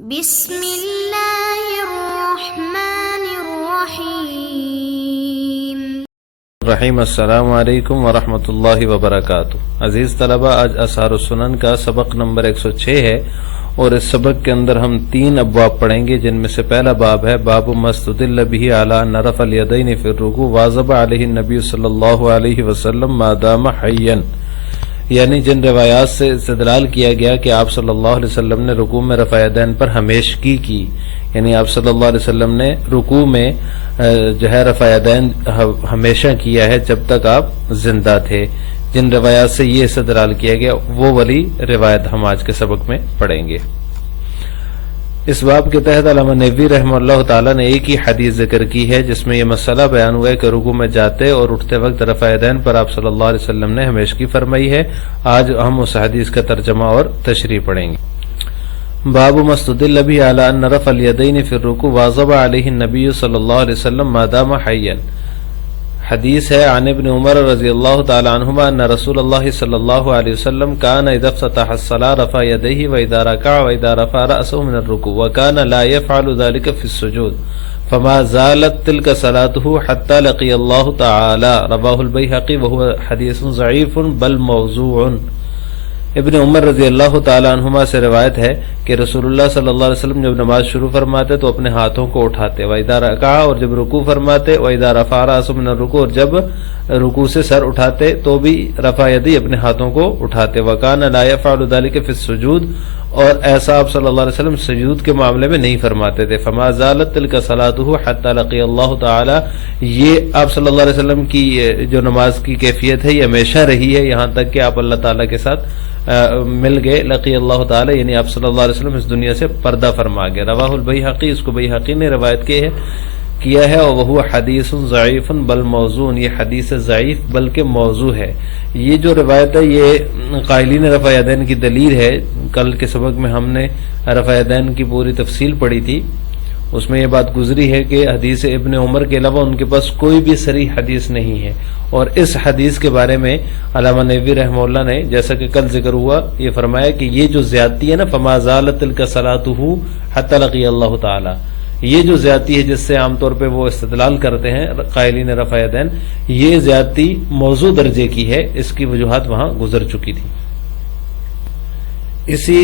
بسم اللہ الرحمن الرحیم رحیم السلام علیکم ورحمۃ اللہ وبرکاتہ۔ عزیز طلبہ، آج اثار السنن کا سبق نمبر 106 ہے اور اس سبق کے اندر ہم 3 ابواب پڑھیں گے، جن میں سے پہلا باب ہے باب مستدل به علی ان رفع الیدین فی الرکوع واظب علیہ النبی صلی اللہ علیہ وسلم ما دام حیا، یعنی جن روایات سے استدلال کیا گیا کہ آپ صلی اللہ علیہ وسلم نے رکوع میں رفع یدین پر ہمیشگی کی، یعنی آپ صلی اللہ علیہ وسلم نے رکوع میں جو ہے رفع یدین ہمیشہ کیا ہے جب تک آپ زندہ تھے۔ جن روایات سے یہ استدلال کیا گیا وہ والی روایت ہم آج کے سبق میں پڑھیں گے۔ اس باب کے تحت علامہ نووی رحمہ اللہ تعالیٰ نے ایک ہی حدیث ذکر کی ہے جس میں یہ مسئلہ بیان ہوا ہے کہ رکوع میں جاتے اور اٹھتے وقت رفع یدین پر آپ صلی اللہ علیہ وسلم نے ہمیشگی فرمائی ہے۔ آج ہم اس حدیث کا ترجمہ اور تشریح پڑھیں گے۔ باب مستدل به علی ان رفع الیدین فی الرکوع واظب علیہ النبی صلی اللہ علیہ وسلم ما دام حیا۔ حدیث ہے عن ابن عمر رضی اللہ تعالی عنہما ان رسول اللہ صلی اللہ علیہ وسلم کان اذا افتتح الصلاة رفع یدیہ واذا رکع واذا رفع رأسه من الرکوع وکان لا يفعل ذلك في السجود فما زالت تلك صلاته حتى لقي الله تعالى، رواه البیہقی وهو حدیث ضعیف بل موضوع۔ ابن عمر رضی اللہ تعالی عنہما سے روایت ہے کہ رسول اللہ صلی اللہ علیہ وسلم جب نماز شروع فرماتے تو اپنے ہاتھوں کو اٹھاتے، وَإِذَا رَكَعَ، اور جب رکوع فرماتے، وَإِذَا رَفَعَ رَأْسَهُ مِنَ الرُّكُوعِ، اور جب رکوع سے سر اٹھاتے تو بھی رفع یدی اپنے ہاتھوں کو اٹھاتے، وَكَانَ لَا يَفْعَلُ ذَلِكَ فِي السُّجُودِ، اور ایسا آپ صلی اللہ علیہ وسلم سجود کے معاملے میں نہیں فرماتے تھے۔ فَمَا زَالَتْ تِلْكَ صَلَاتُهُ حَتَّى لَقِيَ اللَّهُ تَعَالَى، یہ آپ صلی اللہ علیہ وسلم کی جو نماز کی کیفیت ہے یہ ہمیشہ رہی ہے یہاں تک کہ آپ اللہ تعالیٰ کے ساتھ مل گئے، لقی اللہ تعالی، یعنی آپ صلی اللہ علیہ وسلم اس دنیا سے پردہ فرما گئے۔ رواہ البیہقی، اس کو بیہقی نے روایت کیا ہے، اور وہ حدیث ضعیف بل موضوع، یہ حدیث ضعیف بلکہ موضوع ہے۔ یہ جو روایت ہے یہ قائلین رفع یدین کی دلیل ہے۔ کل کے سبق میں ہم نے رفع یدین کی پوری تفصیل پڑھی تھی، اس میں یہ بات گزری ہے کہ حدیث ابن عمر کے علاوہ ان کے پاس کوئی بھی صریح حدیث نہیں ہے، اور اس حدیث کے بارے میں علامہ نووی رحمہ اللہ نے جیسا کہ کل ذکر ہوا یہ فرمایا کہ یہ جو زیادتی ہے نا، فما زالت تلک صلاتہ حتی لقی اللہ تعالی، یہ جو زیادتی ہے جس سے عام طور پہ وہ استدلال کرتے ہیں قائلین رفع یدین، یہ زیادتی موضوع درجے کی ہے، اس کی وجوہات وہاں گزر چکی تھی۔ اسی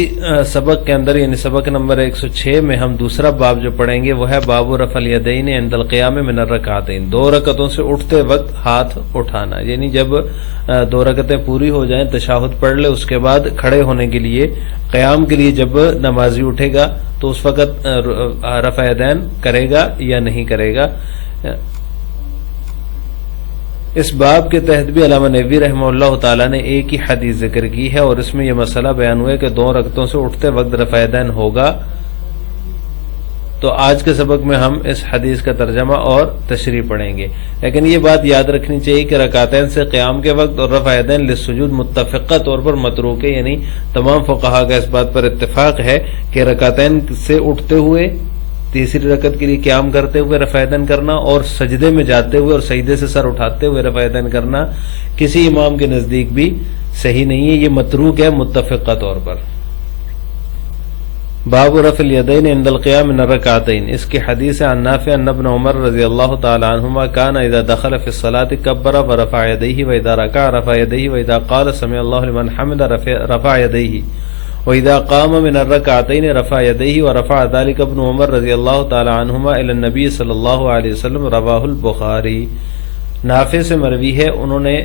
سبق کے اندر یعنی سبق نمبر 106 میں ہم دوسرا باب جو پڑھیں گے وہ ہے باب رفع الیدین عند القیام من الرکعتین، 2 رکعتوں سے اٹھتے وقت ہاتھ اٹھانا، یعنی جب 2 رکعتیں پوری ہو جائیں، تشہد پڑھ لے، اس کے بعد کھڑے ہونے کے لیے قیام کے لیے جب نمازی اٹھے گا تو اس وقت رفع یدین کرے گا یا نہیں کرے گا۔ اس باب کے تحت بھی علامہ نووی رحمہ اللہ تعالیٰ نے ایک ہی حدیث ذکر کی ہے، اور اس میں یہ مسئلہ بیان ہوا ہے کہ 2 رکعتوں سے اٹھتے وقت رفع یدین ہوگا۔ تو آج کے سبق میں ہم اس حدیث کا ترجمہ اور تشریح پڑھیں گے، لیکن یہ بات یاد رکھنی چاہیے کہ رکعتین سے قیام کے وقت اور رفع یدین للسجود متفقہ طور پر متروک ہے، یعنی تمام فقہا کا اس بات پر اتفاق ہے کہ رکعتین سے اٹھتے ہوئے تیسری رکعت کے لیے قیام کرتے ہوئے رفع یدین کرنا اور سجدے میں جاتے ہوئے اور سجدے سے سر اٹھاتے ہوئے رفع یدین کرنا کسی امام کے نزدیک بھی صحیح نہیں ہے، یہ متروک ہے متفقہ طور پر۔ باب رفع الیدین عند القیام من الرکعتین، اس کی حدیث عن نافع ان ابن عمر رضی اللہ تعالی عنہما کان اذا دخل فی الصلاة کبر ورفع یدیہ واذا رکع رفع یدیہ واذا قال سمع اللہ لمن حمدہ رفع یدیہ وَإِذَا قَامَ مِنَ الرَّكْعَتَيْنِ رَفَعَ يَدَيْهِ وَرَفَعَ ذَلِكَ ابْنُ عُمَرَ رضی اللہ تعالی عنہما إِلَى النَّبِيِّ صلی اللہ علیہ وسلم، رواہ البخاری۔ نافع سے مروی ہے، انہوں نے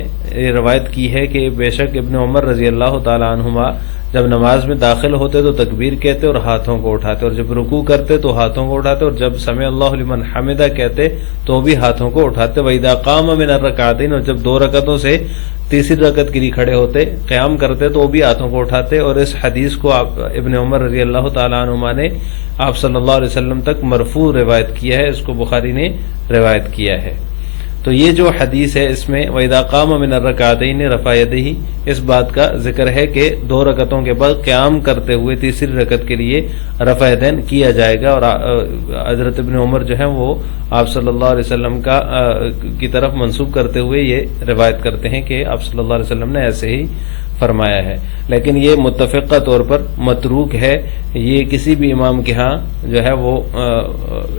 روایت کی ہے کہ بے شک ابن عمر رضی اللہ تعالی عنہما جب نماز میں داخل ہوتے تو تکبیر کہتے اور ہاتھوں کو اٹھاتے، اور جب رکوع کرتے تو ہاتھوں کو اٹھاتے، اور جب سمع اللہ لمن حمدہ کہتے تو بھی ہاتھوں کو اٹھاتے، وَإِذَا قَامَ مِنَ الرَّكْعَتَيْنِ، اور جب 2 رکعتوں سے تیسری رکعت کے لیے کھڑے ہوتے قیام کرتے تو بھی ہاتھوں کو اٹھاتے، اور اس حدیث کو ابن عمر رضی اللہ تعالی عنہما نے آپ صلی اللہ علیہ وسلم تک مرفوع روایت کیا ہے، اس کو بخاری نے روایت کیا ہے۔ تو یہ جو حدیث ہے اس میں وَإِذَا قَامَ مِنَ الرَّكْعَتَيْنِ رَفَعَ يَدَيْهِ، اس بات کا ذکر ہے کہ 2 رکعتوں کے بعد قیام کرتے ہوئے تیسری رکعت کے لیے رفع یدین کیا جائے گا، اور حضرت ابن عمر جو ہیں وہ آپ صلی اللہ علیہ وسلم کی طرف منسوب کرتے ہوئے یہ روایت کرتے ہیں کہ آپ صلی اللہ علیہ وسلم نے ایسے ہی فرمایا ہے، لیکن یہ متفقہ طور پر متروک ہے، یہ کسی بھی امام کے ہاں جو ہے وہ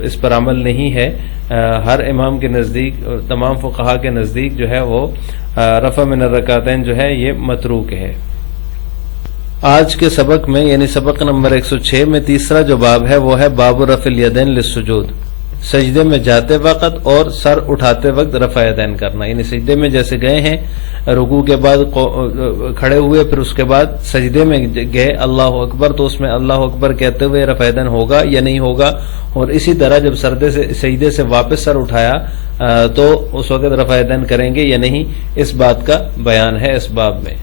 اس پر عمل نہیں ہے۔ ہر امام کے نزدیک، تمام فقہا کے نزدیک جو ہے وہ رفع من الرکعتین جو ہے یہ متروک ہے۔ آج کے سبق میں یعنی سبق نمبر 106 میں تیسرا جو باب ہے وہ ہے باب رفع الیدین للسجود، سجدے میں جاتے وقت اور سر اٹھاتے وقت رفع یدین کرنا، یعنی سجدے میں جیسے گئے ہیں، رکوع کے بعد کھڑے ہوئے، پھر اس کے بعد سجدے میں گئے اللہ اکبر، تو اس میں اللہ اکبر کہتے ہوئے رفع یدین ہوگا یا نہیں ہوگا، اور اسی طرح جب سجدے سے واپس سر اٹھایا تو اس وقت رفع یدین کریں گے یا نہیں، اس بات کا بیان ہے اس باب میں۔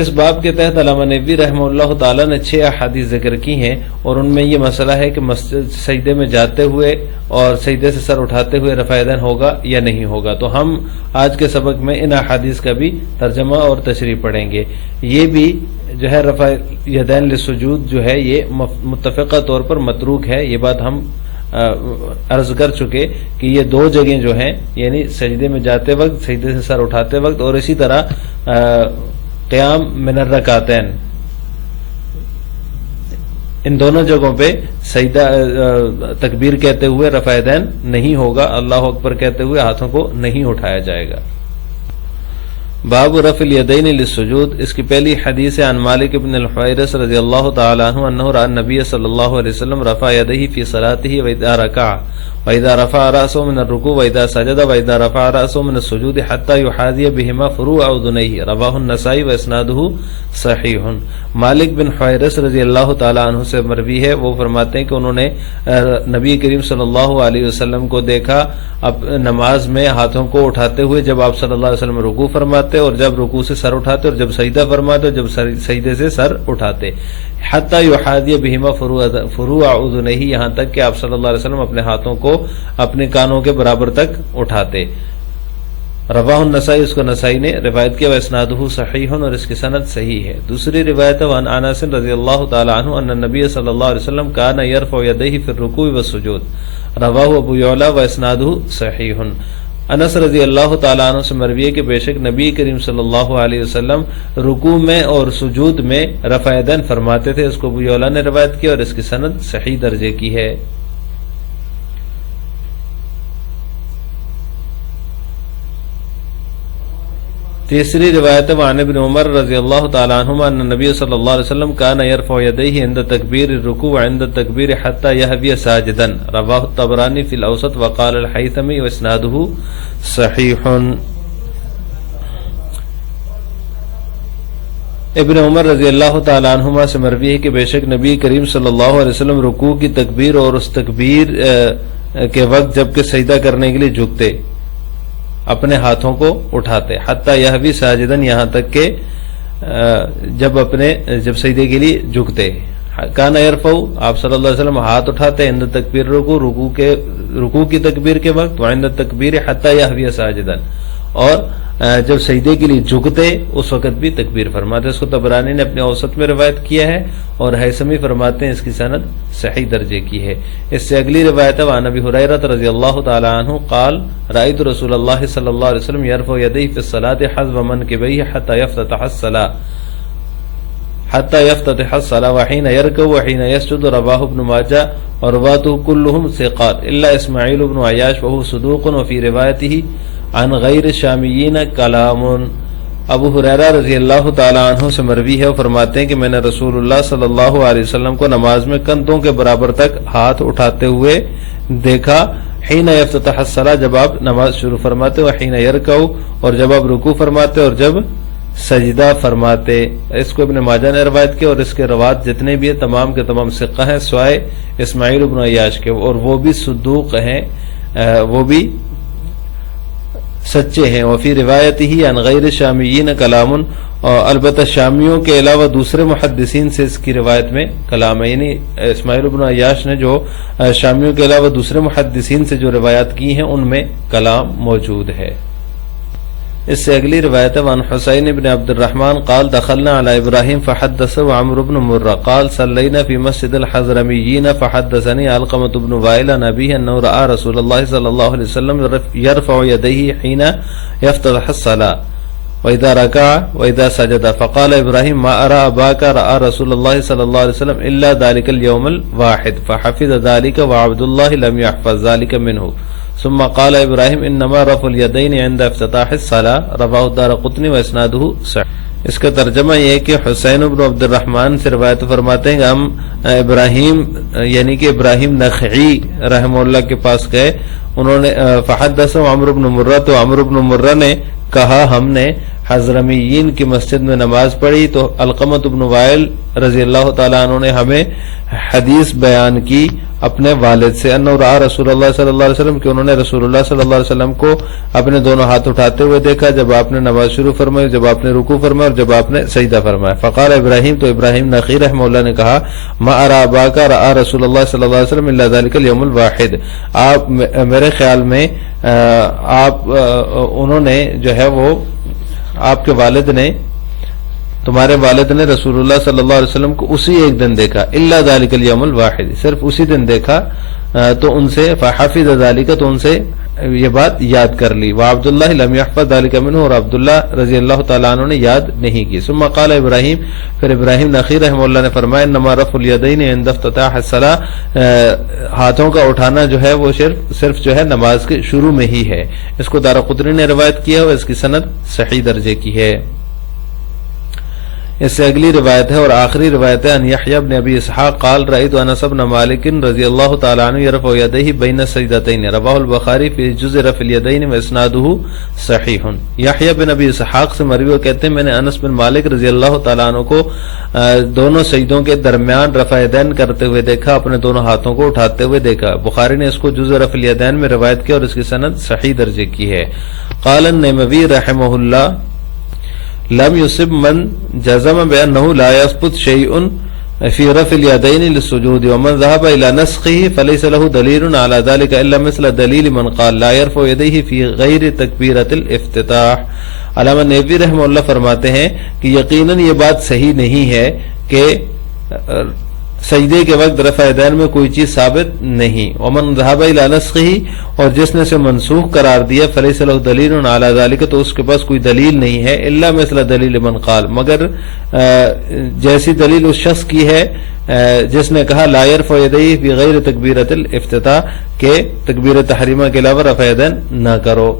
اس باب کے تحت علامہ نبوی رحمہ اللہ تعالی نے 6 احادیث ذکر کی ہیں، اور ان میں یہ مسئلہ ہے کہ سجدے میں جاتے ہوئے اور سجدے سے سر اٹھاتے ہوئے رفع یدین ہوگا یا نہیں ہوگا۔ تو ہم آج کے سبق میں ان احادیث کا بھی ترجمہ اور تشریح پڑھیں گے۔ یہ بھی جو ہے رفع یدین للسجود جو ہے یہ متفقہ طور پر متروک ہے، یہ بات ہم عرض کر چکے کہ یہ 2 جگہیں جو ہیں، یعنی سجدے میں جاتے وقت، سجدے سے سر اٹھاتے وقت، اور اسی طرح قیام من الرکعتین، ان دونوں جگہوں پہ سجدہ تکبیر کہتے ہوئے رفع یدین نہیں ہوگا، اللہ اکبر کہتے ہوئے ہاتھوں کو نہیں اٹھایا جائے گا۔ باب رفع الیدین للسجود، اس کی پہلی حدیث عن مالک بن الحویرث رضی اللہ تعالی عنہ انہ رأى النبی صلی اللہ علیہ وسلم رفع یدیہ فی صلاته واذا رکع واذا رفع رأسه من الرکوع واذا سجد واذا رفع رأسه من السجود حتى يحاذي بهما فروع اذنيه، رواه النسائی واسناده صحیح۔ مالک بن حویرث رضی اللہ تعالی عنہ سے مروی ہے، وہ فرماتے ہیں کہ انہوں نے نبی کریم صلی اللہ علیہ وسلم کو دیکھا اب نماز میں ہاتھوں کو اٹھاتے ہوئے، جب آپ صلی اللہ علیہ وسلم رکوع فرماتے اور جب رکوع سے سر اٹھاتے، اور جب سجدہ فرماتے اور جب سجدے سے سر اٹھاتے، حتی یحاذی بہما فروع اذنیہ، یہاں تک کہ آپ صلی اللہ علیہ وسلم اپنے ہاتھوں کو اپنے کانوں کے برابر تک اٹھاتے۔ رواہ النسائی، اس کو نسائی نے روایت کیا، واسنادہ صحیح، اور اس کی سند صحیح ہے۔ دوسری روایت ہے عن انس رضی اللہ تعالی عنہ ان النبی صلی اللہ علیہ وسلم کان یرفع یدیہ فی الرکوع والسجود، رواہ ابو یعلا واسنادہ صحیح۔ انس رضی اللہ تعالیٰ عنہ سے مروی ہے کہ بے شک نبی کریم صلی اللہ علیہ وسلم رکوع میں اور سجود میں رفع یدین فرماتے تھے، اس کو ابو یعلا نے روایت کی اور اس کی سند صحیح درجے کی ہے۔ تیسری روایت عن ابن عمر رضی اللہ تعالی عنہما ان نبی صلی اللہ علیہ وسلم کان یرفع یدیہ عند تکبیر الرکوع وعند التکبیر حتی یہوی ساجدا، رواہ الطبرانی فی الاوسط وقال الحیثمی واسنادہ صحیح۔ ابن عمر رضی اللہ تعالی عنہما سے مروی ہے کہ بے شک نبی کریم صلی اللہ علیہ وسلم رکوع کی تکبیر اور اس تکبیر کے وقت جب کہ سجدہ کرنے کے لیے جھکتے اپنے ہاتھوں کو اٹھاتے، حتی یہوی ساجدن، یہاں تک کہ جب سجدے کے لیے جھکتے۔ کان یرفع، آپ صلی اللہ علیہ وسلم ہاتھ اٹھاتے، عند تکبیر رکوع کی تکبیر کے وقت، وعند التکبیر حتی یہوی ساجدن، اور جب سجدے کے لیے جھکتے اس وقت بھی تکبیر فرماتے۔ اس کو طبرانی نے اپنے اوسط میں روایت کیا ہے اور حیثمی فرماتے ہیں اس کی سند صحیح درجے کی ہے۔ اس سے اگلی روایت ہے عن ابی ہریرہ رضی اللہ تعالی عنہ قال رأیت رسول اللہ صلی اللہ علیہ وسلم یرفع یدیہ فی الصلاۃ حذو منکبیہ حتی یفتتح الصلاۃ وحین یرکع وحین یسجد، رواہ ابن ماجہ ورواته كلهم ثقات الا اسماعیل بن عیاش وهو صدوق وفی روایتہ عن غیر شامیین کلام۔ ابو ہریرہ رضی اللہ تعالی عنہ سے مروی ہے، وہ فرماتے ہیں کہ میں نے رسول اللہ صلی اللہ علیہ وسلم کو نماز میں کندھوں کے برابر تک ہاتھ اٹھاتے ہوئے دیکھا، حین یفتتح الصلاۃ، جب آپ نماز شروع فرماتے، وحین یرکع، اور جب آپ رکوع فرماتے اور جب سجدہ فرماتے۔ اس کو ابن ماجہ نے روایت کیا اور اس کے روات جتنے بھی ہیں تمام کے تمام ثقہ ہیں سوائے اسماعیل بن عیاش کے، اور وہ بھی صدوق ہیں، وہ بھی سچے ہیں۔ وفی روایت ہی عن غیر شامیین کلام، البتہ شامیوں کے علاوہ دوسرے محدثین سے اس کی روایت میں کلام ہے، یعنی اسماعیل بن عیاش نے جو شامیوں کے علاوہ دوسرے محدثین سے جو روایات کی ہیں ان میں کلام موجود ہے۔ اس سے اگلی روایت عن حسین بن عبد الرحمن قال دخلنا على ابراہیم فحدثه عمرو بن مرہ قال صلینا فی مسجد الحضرمیین فحدثنی علقمۃ بن وائل عن ابیہ انہ رأى رسول اللہ صلی اللہ علیہ وسلم یرفع یدیہ حین یفتتح الصلاۃ، وإذا ركع وإذا سجد فقال إبراهيم ما أرى أباك رأى رسول الله صلى الله عليه وسلم إلا ذلك اليوم الواحد فحفظ ذلك وعبد الله لم يحفظ ذلك منه ثم قال إبراهيم إنما رفع اليدين عند افتتاح الصلاة رواه الدارقطني وإسناده صحيح. اس کا ترجمہ یہ ہے کہ حسین بن عبد الرحمن سے روایت فرماتے ہیں کہ ہم ابراہیم یعنی کہ ابراہیم نخعی رحمہ اللہ کے پاس گئے. انہوں نے فحدث عمرو بن مرہ تو عمرو بن مرہ نے کہا ہم نے حضرمیین کی مسجد میں نماز پڑھی تو علقمۃ بن وائل رضی اللہ تعالیٰ عنہ نے ہمیں حدیث بیان کی اپنے والد سے انہ رأى رسول اللہ صلی اللہ علیہ وسلم کہ انہوں نے رسول اللہ صلی اللہ علیہ وسلم کو اپنے دونوں ہاتھ اٹھاتے ہوئے دیکھا جب آپ نے نماز شروع فرمائی, جب آپ نے رکوع فرمایا اور جب آپ نے سجدہ فرمایا. فقال ابراہیم تو ابراہیم نخعی رحمہ اللہ نے کہا ما ارى اباک رأى رسول اللہ صلی اللہ علیہ وسلم الا ذلك اليوم الواحد, آپ میرے خیال میں آپ انہوں نے جو ہے وہ آپ کے والد نے تمہارے والد نے رسول اللہ صلی اللہ علیہ وسلم کو اسی ایک دن دیکھا الا ذلك اليوم الواحد, صرف اسی دن دیکھا تو ان سے فحفظ ذلك تو ان سے یہ بات یاد کر لی. وعبد اللہ لم يحفظ ذلك منه اور عبداللہ رضی اللہ تعالیٰ عنہ نے یاد نہیں کی. ثم قال ابراہیم پھر ابراہیم نخعی رحمہ اللہ نے فرمایا انما رفع الیدین عند افتتاح الصلاۃ ہاتھوں کا اٹھانا جو ہے وہ صرف جو ہے نماز کے شروع میں ہی ہے. اس کو دارقطنی نے روایت کیا اور اس کی سند صحیح درجے کی ہے. اس سے اگلی روایت ہے اور آخری روایت ہے ان یحییٰ بن ابی اسحاق قال رأیت انس بن مالک رضی اللہ تعالی عنہ یرفع یدیہ بین السجدتین رواہ البخاری فی جزء رفع الیدین واسنادہ صحیح. یحییٰ بن ابی اسحاق سے مروی کہتے ہیں میں نے انس بن مالک رضی اللہ تعالی عنہ کو دونوں سجدوں کے درمیان رفع یدین کرتے ہوئے دیکھا, اپنے دونوں ہاتھوں کو اٹھاتے ہوئے دیکھا. بخاری نے اس کو جزء رفع الیدین میں روایت کیا اور اس کی سند صحیح درجے کی ہے. قال النووی رحمہ اللہ لم يصب من جزم بأنه لا يثبت شيء في رفع اليدين للسجود ومن ذهب إلى نسخه فليس له دليل على ذلك إلا مثل دليل من قال لا يرفع يديه في غير تكبيرة الافتتاح. علامہ نیوی رحمہ اللہ فرماتے ہیں کہ یقیناً یہ بات صحیح نہیں ہے کہ سجدے کے وقت رفع یدین میں کوئی چیز ثابت نہیں. ومن ذهب الى نسخه اور جس نے اسے منسوخ قرار دیا فلیس له دلیل علی ذلك تو اس کے پاس کوئی دلیل نہیں ہے الا مثل دلیل من قال مگر جیسی دلیل اس شخص کی ہے جس نے کہا لا يرفع یدیہ فی غیر تکبیرۃ الافتتاح کہ تکبیر تحریمہ کے علاوہ رفع یدین نہ کرو.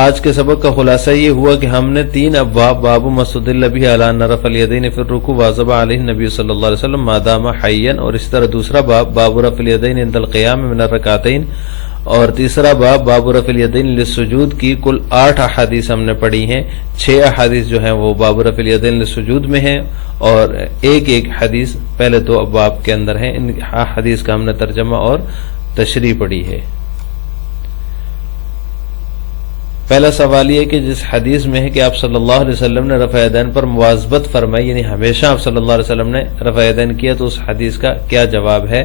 آج کے سبق کا خلاصہ یہ ہوا کہ ہم نے 3 ابواب باب مستدل به علی ان رفع الیدین فی الرکوع واظب علیہ النبی صلی اللہ علیہ وسلم ما دام حیا, اور اس طرح دوسرا باب باب رفع الیدین عند القیام من الرکعتین, اور تیسرا باب باب رفع الیدین للسجود کی کل 8 احادیث ہم نے پڑھی ہیں. 6 احادیث جو ہیں وہ باب رفع الیدین للسجود میں ہیں اور ایک حدیث پہلے 2 ابواب کے اندر ہیں. ان حدیث کا ہم نے ترجمہ اور تشریح پڑھی ہے. پہلا سوال یہ کہ جس حدیث میں ہے کہ آپ صلی اللہ علیہ وسلم نے رفع یدین پر مواظبت فرمائی یعنی ہمیشہ آپ صلی اللہ علیہ وسلم نے رفع یدین کیا, تو اس حدیث کا کیا جواب ہے؟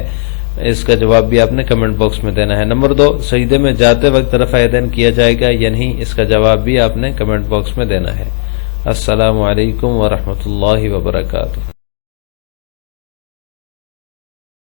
اس کا جواب بھی آپ نے کمنٹ باکس میں دینا ہے. نمبر 2 سجدے میں جاتے وقت رفع یدین کیا جائے گا یا نہیں, اس کا جواب بھی آپ نے کمنٹ باکس میں دینا ہے. السلام علیکم ورحمۃ اللہ وبرکاتہ.